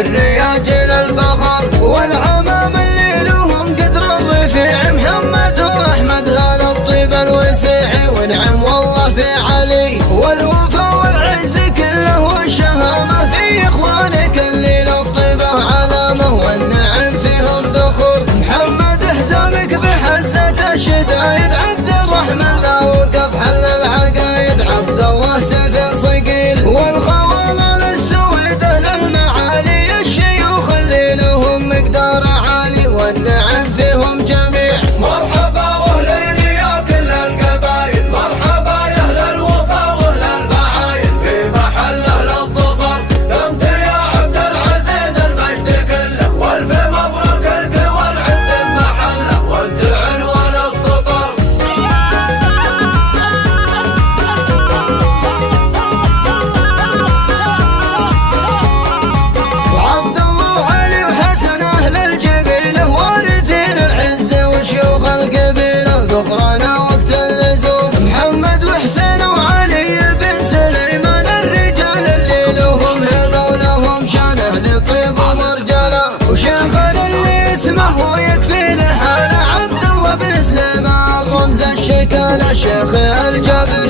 الرياجل الفخر والعمام اللي لهم قدر الرفيع، محمد واحمد هذا الطيب الوسيع، ونعم والله في علي والوفا والعز كله والشهامه، في اخوانك اللي للطيبه علامه، والنعم فيه الذخور. محمد حزامك بحزه الشدايد، عبد الرحمن لا وقف حل العقايد، عبد الله سيف صقيل والخوال للسويد للمعالي، الشيوخ اللي لهم مقدار عالي والنعم فيهم جميع. مرحبا واهلين يا كل القبايل، مرحبا يا اهل الوفا واهل الفعايل، في محله للظفر دمت يا عبد العزيز المجد كله، والف مبروك لك والعز المحله، وانت عنوان السطر. وعبد الله وعلي وحسن اهل الجبيله، وارثين العز وشيوخ القبيله، ذكرنا وقت اللزوم. محمد وحسين وعلي بن سليمان، الرجال اللي لهم هبه ولهم شان، اهل طيب ومرجله، وشيخنا اللي اسمه ويكفي لحاله، عبد الله بن سليمان رمز الشكاله، شيخ الجابر